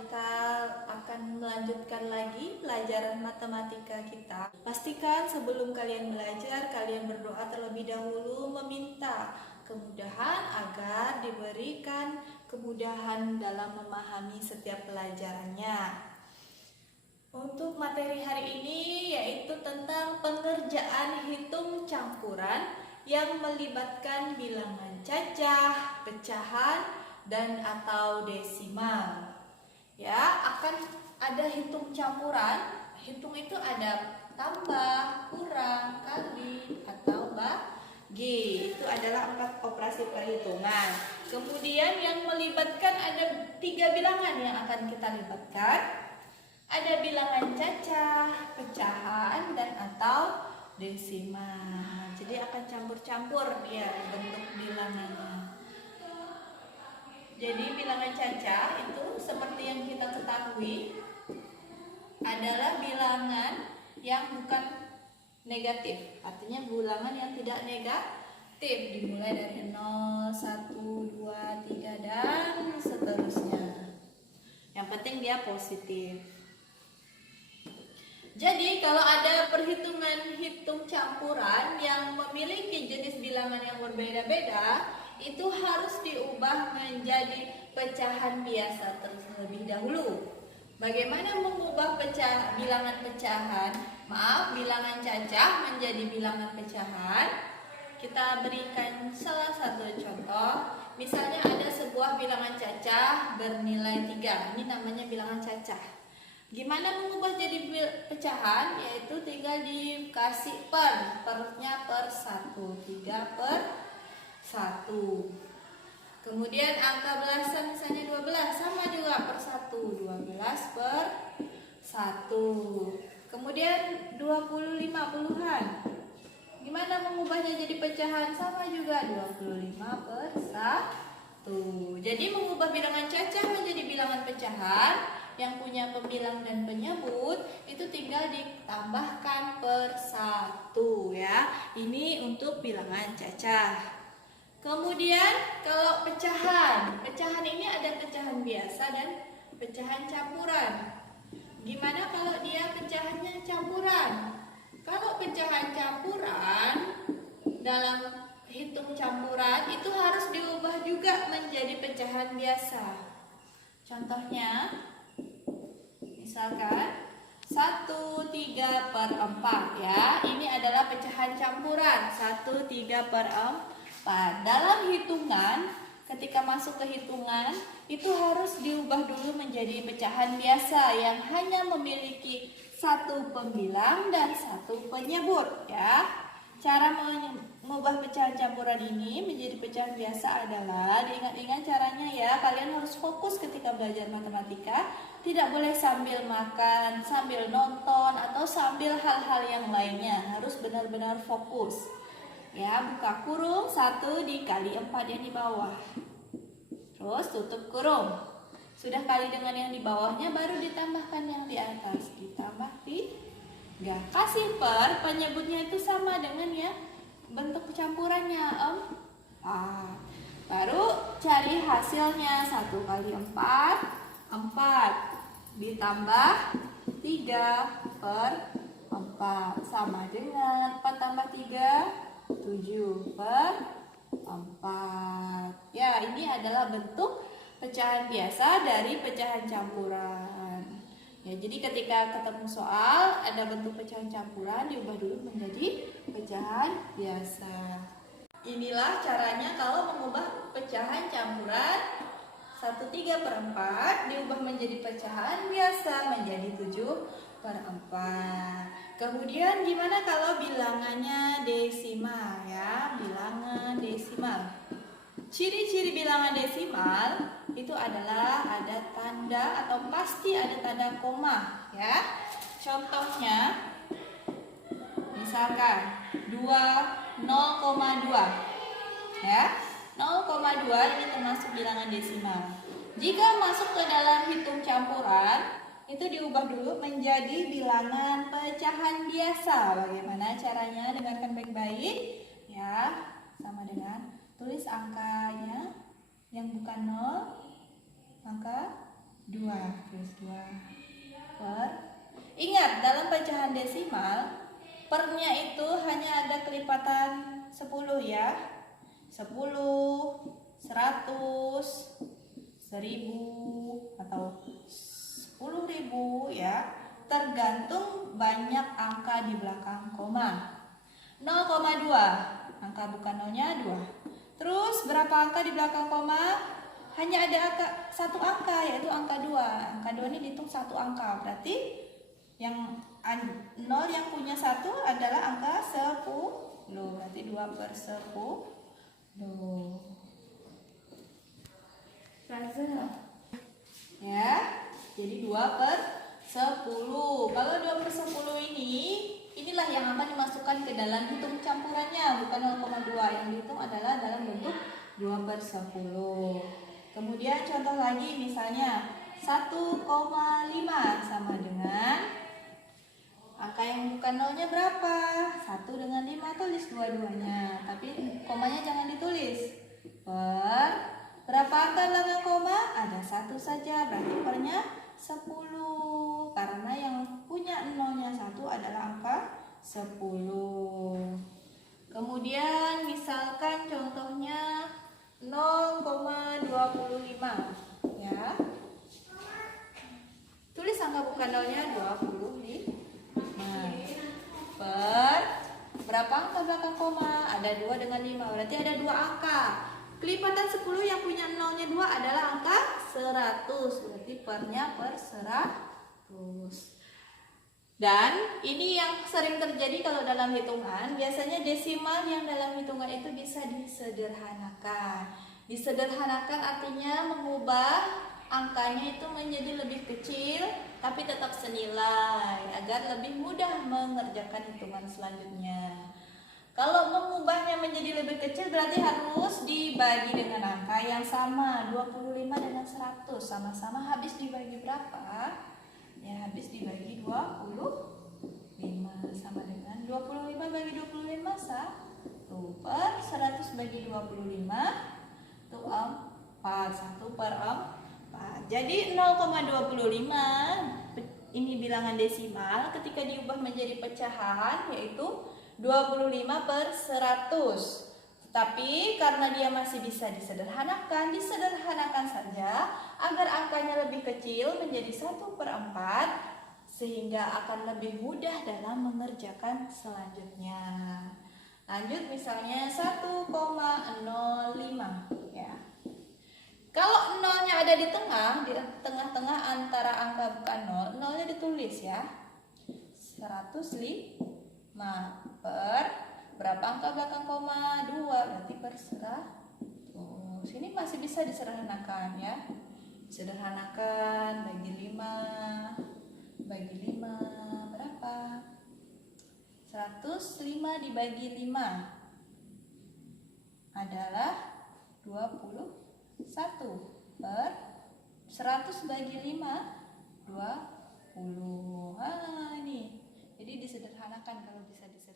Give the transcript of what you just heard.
kita akan melanjutkan lagi pelajaran matematika kita. Pastikan sebelum kalian belajar, kalian berdoa terlebih dahulu meminta kemudahan agar diberikan kemudahan dalam memahami setiap pelajarannya. Untuk materi hari ini yaitu tentang pengerjaan hitung campuran yang melibatkan bilangan cacah, pecahan, dan atau desimal. Ya, akan ada hitung campuran. Hitung itu ada tambah, kurang, kali, atau bagi. Itu adalah 4 operasi perhitungan. Kemudian yang melibatkan ada 3 bilangan yang akan kita libatkan. Ada bilangan cacah, pecahan, dan atau desimal. Jadi akan campur-campur ya bentuk bilangannya. Jadi bilangan cacah itu seperti yang kita ketahui adalah bilangan yang bukan negatif. Artinya bilangan yang tidak negatif, dimulai dari 0, 1, 2, 3 dan seterusnya. Yang penting dia positif. Jadi kalau ada perhitungan hitung campuran yang memiliki jenis bilangan yang berbeda-beda, itu harus diubah menjadi pecahan biasa terlebih dahulu. Bagaimana mengubah bilangan pecahan? Bilangan cacah menjadi bilangan pecahan. Kita berikan salah satu contoh. Misalnya ada sebuah bilangan cacah bernilai 3. Ini namanya bilangan cacah. Gimana mengubah jadi pecahan? Yaitu tinggal dikasih pernya per 1, 3 per 1. Kemudian angka belasan misalnya 12 sama juga per 1, 12 per 1. Kemudian 25 puluhan. Gimana mengubahnya jadi pecahan? Sama juga 25 per 1. Jadi mengubah bilangan cacah menjadi bilangan pecahan yang punya pembilang dan penyebut itu tinggal ditambahkan per 1 ya. Ini untuk bilangan cacah. Kemudian kalau pecahan ini ada pecahan biasa dan pecahan campuran. Gimana kalau dia pecahannya campuran? Kalau pecahan campuran dalam hitung campuran itu harus diubah juga menjadi pecahan biasa. Contohnya misalkan 1, 3 per 4 ya. Ini adalah pecahan campuran 1, 3 per 4. Dalam hitungan, ketika masuk ke hitungan itu harus diubah dulu menjadi pecahan biasa yang hanya memiliki 1 pembilang dan 1 penyebut ya. Cara mengubah pecahan campuran ini menjadi pecahan biasa adalah diingat-ingat caranya ya. Kalian harus fokus ketika belajar matematika. Tidak boleh sambil makan, sambil nonton, atau sambil hal-hal yang lainnya. Harus benar-benar fokus. Ya, buka kurung 1 dikali 4 yang di bawah. Terus tutup kurung. Sudah kali dengan yang di bawahnya, baru ditambahkan yang di atas. Ditambah 3. Kasih per, penyebutnya itu sama dengan ya bentuk campurannya 4. Baru cari hasilnya 1 kali 4, 4 ditambah 3 per 4 sama dengan 4 tambah 3, 7 per 4. Ya, ini adalah bentuk pecahan biasa dari pecahan campuran. Ya, jadi ketika ketemu soal ada bentuk pecahan campuran, diubah dulu menjadi pecahan biasa. Inilah caranya kalau mengubah pecahan campuran 1, 3 per 4 diubah menjadi pecahan biasa menjadi 7 per 4. Kemudian gimana kalau bilangannya desimal ya, bilangan desimal. Ciri-ciri bilangan desimal itu adalah ada tanda atau pasti ada tanda koma ya. Contohnya misalkan 0,2 ya. 0,2 ini termasuk bilangan desimal. Jika masuk ke dalam hitung campuran itu diubah dulu menjadi bilangan pecahan biasa. Bagaimana caranya? Dengarkan baik-baik ya. Sama dengan tulis angkanya yang bukan 0, angka 2 plus 2 per. Ingat, dalam pecahan desimal pernya itu hanya ada kelipatan 10 ya. 10, 100, 1000 atau 10.000 ya, tergantung banyak angka di belakang koma. 0,2, angka bukan nolnya 2. Terus berapa angka di belakang koma? Hanya ada satu angka, yaitu angka 2. Angka 2 ini dihitung satu angka, berarti yang 0 yang punya 1 adalah angka 10. Berarti 2 per 10. Ya, jadi 2 per 10. Kalau 2 per 10 ini, inilah yang akan dimasukkan ke dalam hitung campurannya, bukan 0,2. Yang dihitung adalah dalam bentuk 2 per 10. Kemudian contoh lagi, misalnya 1,5 sama dengan angka yang bukan nolnya berapa? 1 dengan 5, tulis dua-duanya. Tapi komanya jangan ditulis. Per, berapa angka belakang koma? Ada 1 saja, berarti pernya 10. Karena yang punya nolnya 1 adalah angka 10. Kemudian misalkan contohnya 0,25 ya. Tulis angka bukan nolnya 25. Per berapa angka belakang koma? Ada 2 dengan 5, berarti ada 2 angka. Kelipatan 10 yang punya nolnya 2 adalah angka 100, berarti pernya per 100. Dan ini yang sering terjadi kalau dalam hitungan, biasanya desimal yang dalam hitungan itu bisa disederhanakan. Disederhanakan artinya mengubah angkanya itu menjadi lebih kecil tapi tetap senilai agar lebih mudah mengerjakan hitungan selanjutnya. Kalau mengubahnya menjadi lebih kecil berarti harus dibagi dengan angka yang sama. 25 dengan 100 sama-sama habis dibagi berapa? Ya, habis dibagi 25 sama dengan 25 bagi 25 1 per 100 bagi 25 itu 4, 1 per 4. Jadi 0,25 ini bilangan desimal ketika diubah menjadi pecahan yaitu 25 per 100. Tapi karena dia masih bisa disederhanakan saja agar angkanya lebih kecil menjadi 1 per 4 sehingga akan lebih mudah dalam mengerjakan selanjutnya. Lanjut misalnya 1,05 ya. Kalau nolnya ada di tengah-tengah antara angka bukan nol, nolnya ditulis ya. 105 per berapa angka belakang koma? 2, berarti per 100. Sini masih bisa disederhanakan ya. Sederhanakan bagi 5 berapa? 105 dibagi 5 adalah 21 per 100 bagi 5 20. Ini jadi disederhanakan kalau bisa disederhanakan.